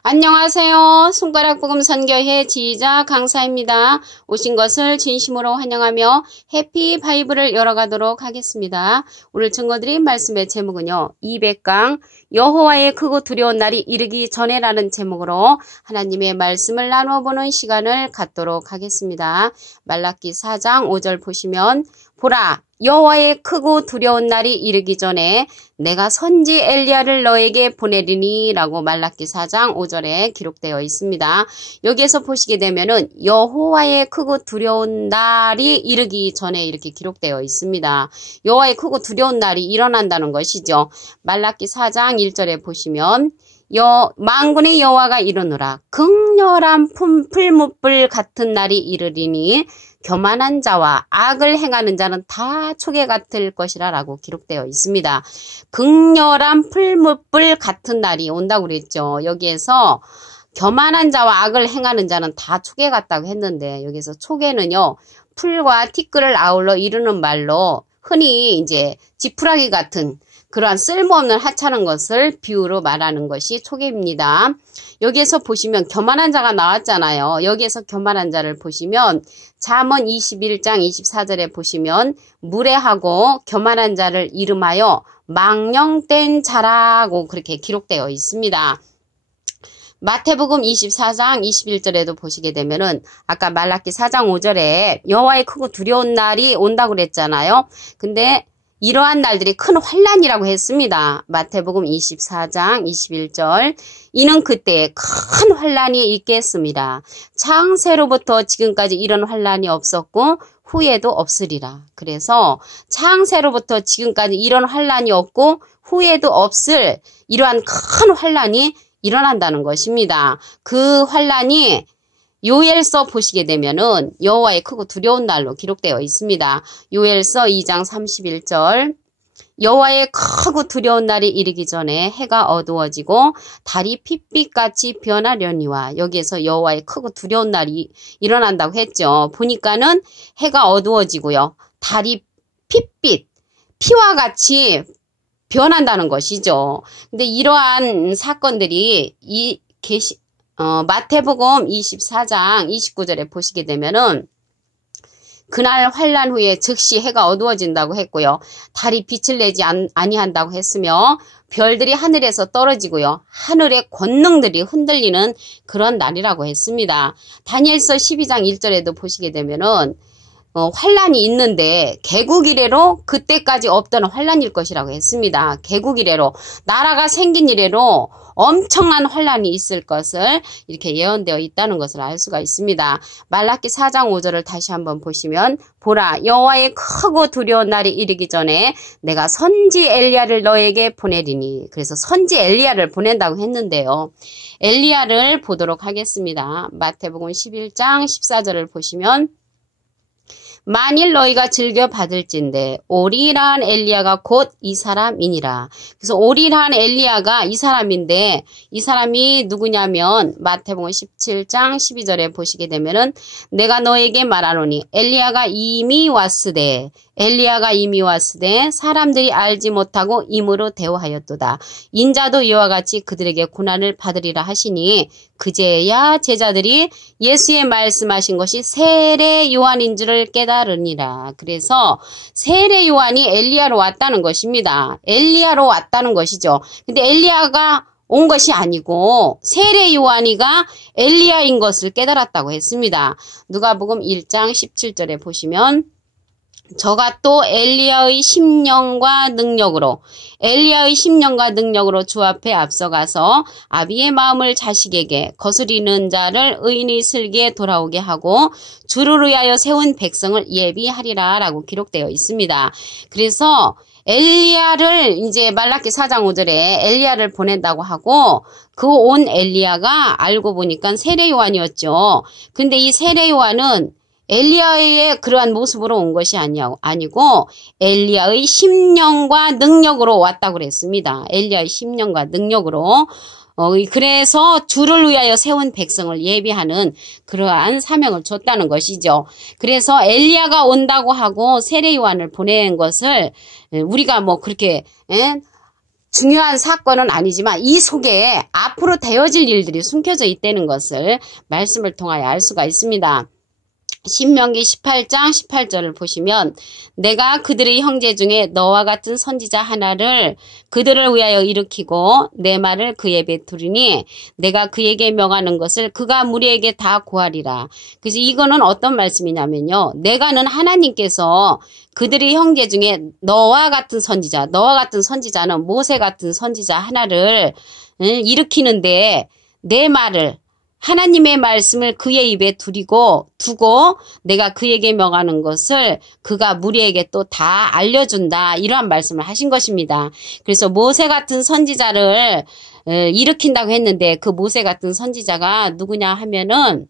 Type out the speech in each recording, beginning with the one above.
안녕하세요. 손가락 복음 선교회 지휘자 강사입니다. 오신 것을 진심으로 환영하며 해피 바이블을 열어가도록 하겠습니다. 오늘 증거드린 말씀의 제목은요. 200강 여호와의 크고 두려운 날이 이르기 전에라는 제목으로 하나님의 말씀을 나눠보는 시간을 갖도록 하겠습니다. 말라기 4장 5절 보시면 보라 여호와의 크고 두려운 날이 이르기 전에 내가 선지 엘리야를 너에게 보내리니 라고 말라기 4장 5절에 기록되어 있습니다. 여기에서 보시게 되면은 여호와의 크고 두려운 날이 이르기 전에 이렇게 기록되어 있습니다. 여호와의 크고 두려운 날이 일어난다는 것이죠. 말라기 4장 1절에 보시면 만군의 여호와가 이르노라 극렬한 풀무불 같은 날이 이르리니 교만한 자와 악을 행하는 자는 다 초계 같을 것이라 라고 기록되어 있습니다. 극렬한 풀무불 같은 날이 온다고 그랬죠. 여기에서 교만한 자와 악을 행하는 자는 다 초계 같다고 했는데 여기서 초계는요. 풀과 티끌을 아울러 이루는 말로 흔히 이제 지푸라기 같은 그러한 쓸모없는 하찮은 것을 비유로 말하는 것이 초계입니다. 여기에서 보시면 교만한 자가 나왔잖아요. 여기에서 교만한 자를 보시면 잠언 21장 24절에 보시면 무례하고 교만한 자를 이름하여 망령된 자라고 그렇게 기록되어 있습니다. 마태복음 24장 21절에도 보시게 되면은 아까 말라기 4장 5절에 여호와의 크고 두려운 날이 온다고 그랬잖아요. 근데 이러한 날들이 큰 환난이라고 했습니다. 마태복음 24장 21절 이는 그때에 큰 환난이 있겠습니다. 창세로부터 지금까지 이런 환난이 없었고 후에도 없으리라. 그래서 창세로부터 지금까지 이런 환난이 없고 후에도 없을 이러한 큰 환난이 일어난다는 것입니다. 그 환난이 요엘서 보시게 되면은 여호와의 크고 두려운 날로 기록되어 있습니다. 요엘서 2장 31절 여호와의 크고 두려운 날이 이르기 전에 해가 어두워지고 달이 핏빛같이 변하려니와 여기에서 여호와의 크고 두려운 날이 일어난다고 했죠. 보니까는 해가 어두워지고요. 달이 핏빛, 피와 같이 변한다는 것이죠. 근데 이러한 사건들이 마태복음 24장 29절에 보시게 되면은 그날 환난 후에 즉시 해가 어두워진다고 했고요. 달이 빛을 내지 아니한다고 했으며 별들이 하늘에서 떨어지고요. 하늘의 권능들이 흔들리는 그런 날이라고 했습니다. 다니엘서 12장 1절에도 보시게 되면은 환난이 있는데 개국 이래로 그때까지 없던 환난일 것이라고 했습니다. 개국 이래로 나라가 생긴 이래로 엄청난 환난이 있을 것을 이렇게 예언되어 있다는 것을 알 수가 있습니다. 말라기 4장 5절을 다시 한번 보시면 보라 여호와의 크고 두려운 날이 이르기 전에 내가 선지 엘리야를 너에게 보내리니 그래서 선지 엘리야를 보낸다고 했는데요. 엘리야를 보도록 하겠습니다. 마태복음 11장 14절을 보시면 만일 너희가 즐겨 받을진대 오리란 엘리야가 곧 이 사람이니라. 그래서 오리란 엘리야가 이 사람인데 이 사람이 누구냐면 마태복음 17장 12절에 보시게 되면은 내가 너에게 말하노니 엘리야가 이미 왔으되 사람들이 알지 못하고 임으로 대우하였도다. 인자도 이와 같이 그들에게 고난을 받으리라 하시니 그제야 제자들이 예수의 말씀하신 것이 세례 요한인 줄을 깨달으니라. 그래서 세례 요한이 엘리야로 왔다는 것입니다. 엘리야로 왔다는 것이죠. 근데 엘리야가 온 것이 아니고 세례 요한이가 엘리야인 것을 깨달았다고 했습니다. 누가복음 1장 17절에 보시면 저가 또 엘리야의 심령과 능력으로 주 앞에 앞서가서 아비의 마음을 자식에게 거스리는 자를 의인의 슬기에 돌아오게 하고 주를 위하여 세운 백성을 예비하리라 라고 기록되어 있습니다. 그래서 엘리야를 이제 말라기 4장 5절에 엘리야를 보낸다고 하고 그 온 엘리야가 알고 보니까 세례 요한이었죠. 근데 이 세례 요한은 엘리야의 그러한 모습으로 온 것이 아니고 엘리야의 심령과 능력으로 왔다고 그랬습니다. 엘리야의 심령과 능력으로 그래서 주를 위하여 세운 백성을 예비하는 그러한 사명을 줬다는 것이죠. 그래서 엘리야가 온다고 하고 세례 요한을 보낸 것을 우리가 뭐 그렇게 중요한 사건은 아니지만 이 속에 앞으로 되어질 일들이 숨겨져 있다는 것을 말씀을 통하여 알 수가 있습니다. 신명기 18장 18절을 보시면 내가 그들의 형제 중에 너와 같은 선지자 하나를 그들을 위하여 일으키고 내 말을 그의 입에 두리니 내가 그에게 명하는 것을 그가 무리에게 다 고하리라. 그래서 이거는 어떤 말씀이냐면요. 내가는 하나님께서 그들의 형제 중에 너와 같은 선지자는 모세 같은 선지자 하나를 일으키는데 내 말을 하나님의 말씀을 그의 입에 두고 내가 그에게 명하는 것을 그가 무리에게 또 다 알려준다. 이러한 말씀을 하신 것입니다. 그래서 모세 같은 선지자를 일으킨다고 했는데 그 모세 같은 선지자가 누구냐 하면은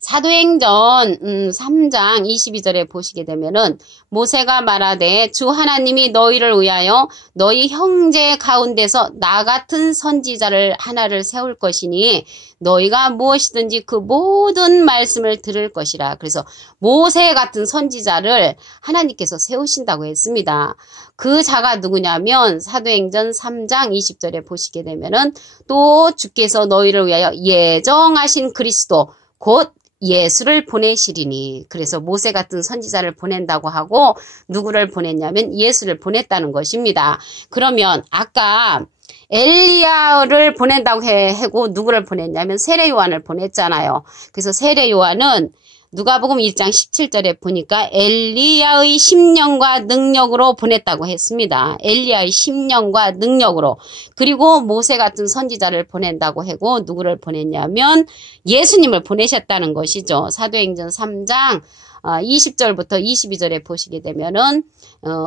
사도행전 3장 22절에 보시게 되면은 모세가 말하되 주 하나님이 너희를 위하여 너희 형제 가운데서 나 같은 선지자를 하나를 세울 것이니 너희가 무엇이든지 그 모든 말씀을 들을 것이라. 그래서 모세 같은 선지자를 하나님께서 세우신다고 했습니다. 그 자가 누구냐면 사도행전 3장 20절에 보시게 되면은 또 주께서 너희를 위하여 예정하신 그리스도 곧 예수를 보내시리니. 그래서 모세 같은 선지자를 보낸다고 하고 누구를 보냈냐면 예수를 보냈다는 것입니다. 그러면 아까 엘리야를 보낸다고 하고 누구를 보냈냐면 세례 요한을 보냈잖아요. 그래서 세례 요한은 누가복음 1장 17절에 보니까 엘리야의 심령과 능력으로 보냈다고 했습니다. 엘리야의 심령과 능력으로. 그리고 모세 같은 선지자를 보낸다고 하고 누구를 보냈냐면 예수님을 보내셨다는 것이죠. 사도행전 3장 20절부터 22절에 보시게 되면은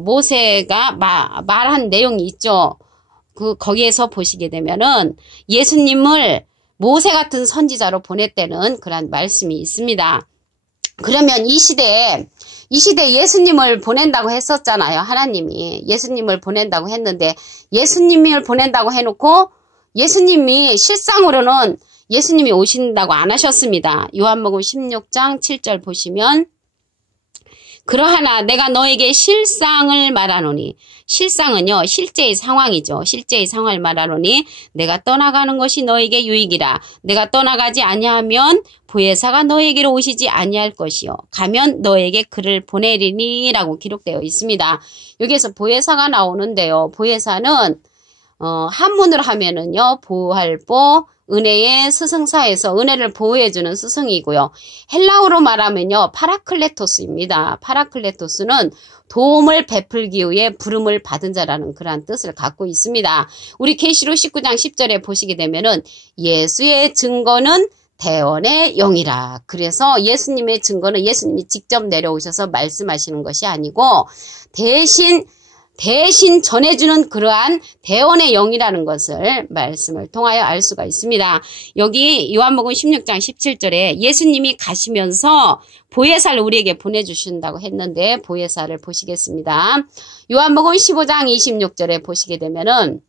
모세가 말한 내용이 있죠. 거기에서 보시게 되면은 예수님을 모세 같은 선지자로 보냈다는 그런 말씀이 있습니다. 그러면 이 시대에 예수님을 보낸다고 했었잖아요. 하나님이 예수님을 보낸다고 했는데 예수님을 보낸다고 해놓고 예수님이 실상으로는 예수님이 오신다고 안 하셨습니다. 요한복음 16장 7절 보시면 그러하나 내가 너에게 실상을 말하노니 실상은요 실제의 상황이죠. 실제의 상황을 말하노니 내가 떠나가는 것이 너에게 유익이라. 내가 떠나가지 아니하면 보혜사가 너에게로 오시지 아니할 것이요 가면 너에게 그를 보내리니 라고 기록되어 있습니다. 여기에서 보혜사가 나오는데요. 보혜사는 한문으로 하면은요 보활보 은혜의 스승사에서 은혜를 보호해주는 스승이고요. 헬라어로 말하면요 파라클레토스입니다. 파라클레토스는 도움을 베풀기 위해 부름을 받은 자라는 그러한 뜻을 갖고 있습니다. 우리 계시록 19장 10절에 보시게 되면은 예수의 증거는 대언의 영이라. 그래서 예수님의 증거는 예수님이 직접 내려오셔서 말씀하시는 것이 아니고 대신 전해주는 그러한 대언의 영이라는 것을 말씀을 통하여 알 수가 있습니다. 여기 요한복음 16장 17절에 예수님이 가시면서 보혜사를 우리에게 보내주신다고 했는데 보혜사를 보시겠습니다. 요한복음 15장 26절에 보시게 되면은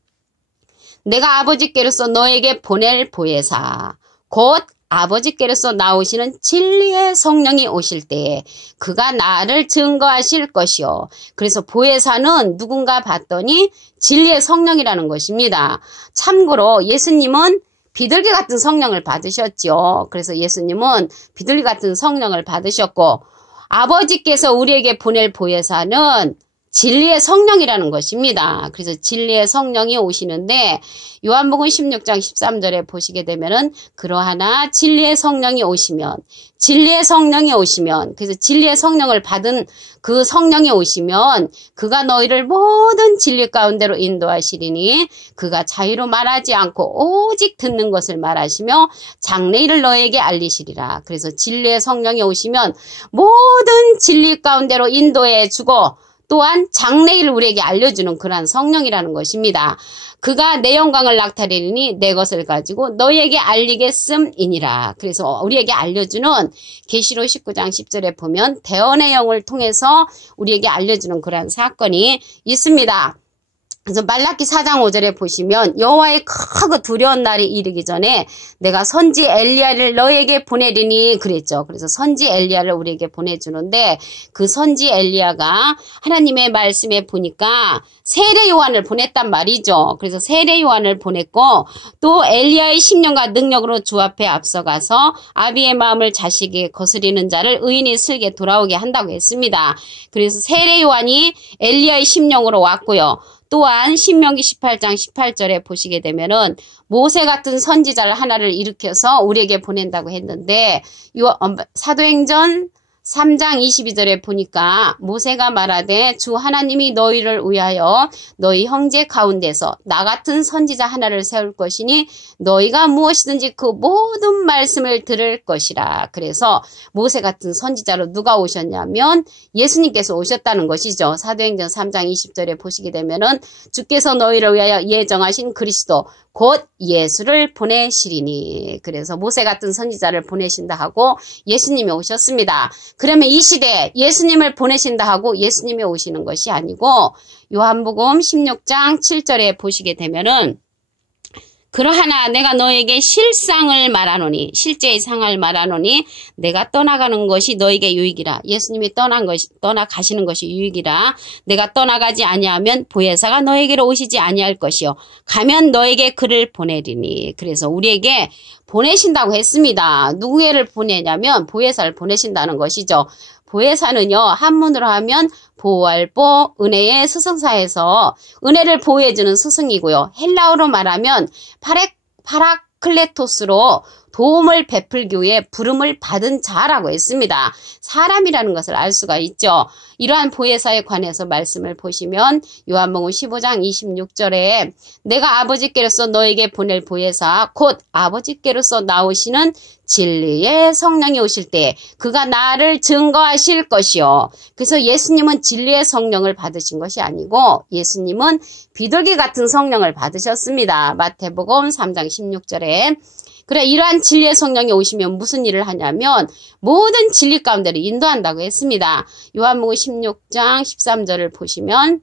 내가 아버지께로서 너에게 보낼 보혜사 곧 아버지께로서 나오시는 진리의 성령이 오실 때에 그가 나를 증거하실 것이요. 그래서 보혜사는 누군가 봤더니 진리의 성령이라는 것입니다. 참고로 예수님은 비둘기 같은 성령을 받으셨죠. 그래서 예수님은 비둘기 같은 성령을 받으셨고 아버지께서 우리에게 보낼 보혜사는 진리의 성령이라는 것입니다. 그래서 진리의 성령이 오시는데 요한복음 16장 13절에 보시게 되면은 그러하나 진리의 성령이 오시면 그래서 진리의 성령을 받은 그 성령이 오시면 그가 너희를 모든 진리 가운데로 인도하시리니 그가 자유로 말하지 않고 오직 듣는 것을 말하시며 장래일을 너에게 알리시리라. 그래서 진리의 성령이 오시면 모든 진리 가운데로 인도해 주고 또한 장래일을 우리에게 알려주는 그러한 성령이라는 것입니다. 그가 내 영광을 낙타리니 내 것을 가지고 너희에게 알리겠음이니라. 그래서 우리에게 알려주는 계시록 19장 10절에 보면 대언의 영을 통해서 우리에게 알려주는 그러한 사건이 있습니다. 그래서 말라기 4장 5절에 보시면 여호와의 크고 두려운 날이 이르기 전에 내가 선지 엘리야를 너에게 보내리니 그랬죠. 그래서 선지 엘리야를 우리에게 보내주는데 그 선지 엘리야가 하나님의 말씀에 보니까 세례 요한을 보냈단 말이죠. 그래서 세례 요한을 보냈고 또 엘리야의 심령과 능력으로 주 앞에 앞서가서 아비의 마음을 자식에게 거스리는 자를 의인이 슬게 돌아오게 한다고 했습니다. 그래서 세례 요한이 엘리야의 심령으로 왔고요. 또한 신명기 18장 18절에 보시게 되면은 모세 같은 선지자를 하나를 일으켜서 우리에게 보낸다고 했는데 사도행전 3장 22절에 보니까 모세가 말하되 주 하나님이 너희를 위하여 너희 형제 가운데서 나 같은 선지자 하나를 세울 것이니 너희가 무엇이든지 그 모든 말씀을 들을 것이라. 그래서 모세 같은 선지자로 누가 오셨냐면 예수님께서 오셨다는 것이죠. 사도행전 3장 20절에 보시게 되면은 주께서 너희를 위하여 예정하신 그리스도 곧 예수를 보내시리니. 그래서 모세 같은 선지자를 보내신다 하고 예수님이 오셨습니다. 그러면 이 시대에 예수님을 보내신다 하고 예수님이 오시는 것이 아니고 요한복음 16장 7절에 보시게 되면은 그러하나 내가 너에게 실상을 말하노니 실제의 상을 말하노니 내가 떠나가는 것이 너에게 유익이라. 예수님이 떠나가시는 것이 유익이라. 내가 떠나가지 아니하면 보혜사가 너에게로 오시지 아니할 것이요 가면 너에게 그를 보내리니. 그래서 우리에게 보내신다고 했습니다. 누구를 보내냐면 보혜사를 보내신다는 것이죠. 보혜사는요 한문으로 하면 보활보 은혜의 스승사에서 은혜를 보호해주는 스승이고요. 헬라어로 말하면 파라클레토스로 도움을 베풀기 위해 부름을 받은 자라고 했습니다. 사람이라는 것을 알 수가 있죠. 이러한 보혜사에 관해서 말씀을 보시면 요한복음 15장 26절에 내가 아버지께로서 너에게 보낼 보혜사 곧 아버지께로서 나오시는 진리의 성령이 오실 때 그가 나를 증거하실 것이요. 그래서 예수님은 진리의 성령을 받으신 것이 아니고 예수님은 비둘기 같은 성령을 받으셨습니다. 마태복음 3장 16절에 그래 이러한 진리의 성령이 오시면 무슨 일을 하냐면 모든 진리 가운데를 인도한다고 했습니다. 요한복음 16장 13절을 보시면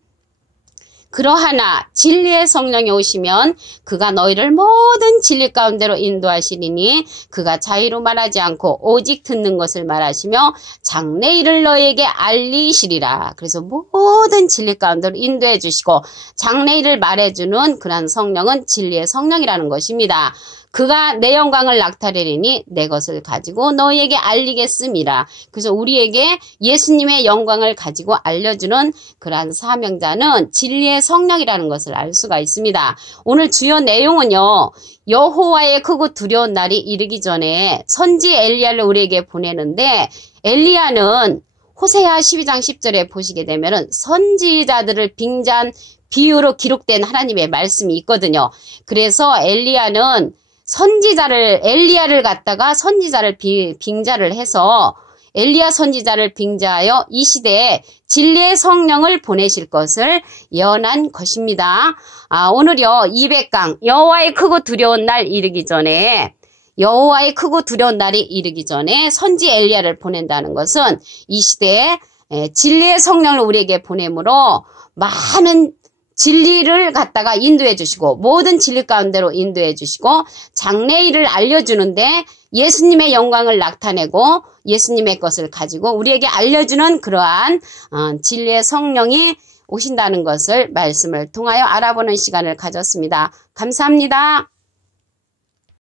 그러하나 진리의 성령이 오시면 그가 너희를 모든 진리 가운데로 인도하시리니 그가 자의로 말하지 않고 오직 듣는 것을 말하시며 장래일을 너희에게 알리시리라. 그래서 모든 진리 가운데로 인도해 주시고 장래일을 말해주는 그러한 성령은 진리의 성령이라는 것입니다. 그가 내 영광을 낙타내리니 내 것을 가지고 너희에게 알리겠음이라. 그래서 우리에게 예수님의 영광을 가지고 알려주는 그러한 사명자는 진리의 성령이라는 것을 알 수가 있습니다. 오늘 주요 내용은요. 여호와의 크고 두려운 날이 이르기 전에 선지 엘리야를 우리에게 보내는데 엘리야는 호세아 12장 10절에 보시게 되면은 선지자들을 빙자한 비유로 기록된 하나님의 말씀이 있거든요. 그래서 엘리야는 엘리야를 갖다가 선지자를 빙자를 해서 엘리야 선지자를 빙자하여 이 시대에 진리의 성령을 보내실 것을 예언한 것입니다. 오늘요 200강 여호와의 크고 두려운 날 이르기 전에 여호와의 크고 두려운 날이 이르기 전에 선지 엘리야를 보낸다는 것은 이 시대에 진리의 성령을 우리에게 보내므로 많은 진리를 갖다가 인도해 주시고 모든 진리 가운데로 인도해 주시고 장래일을 알려주는데 예수님의 영광을 나타내고 예수님의 것을 가지고 우리에게 알려주는 그러한 진리의 성령이 오신다는 것을 말씀을 통하여 알아보는 시간을 가졌습니다. 감사합니다.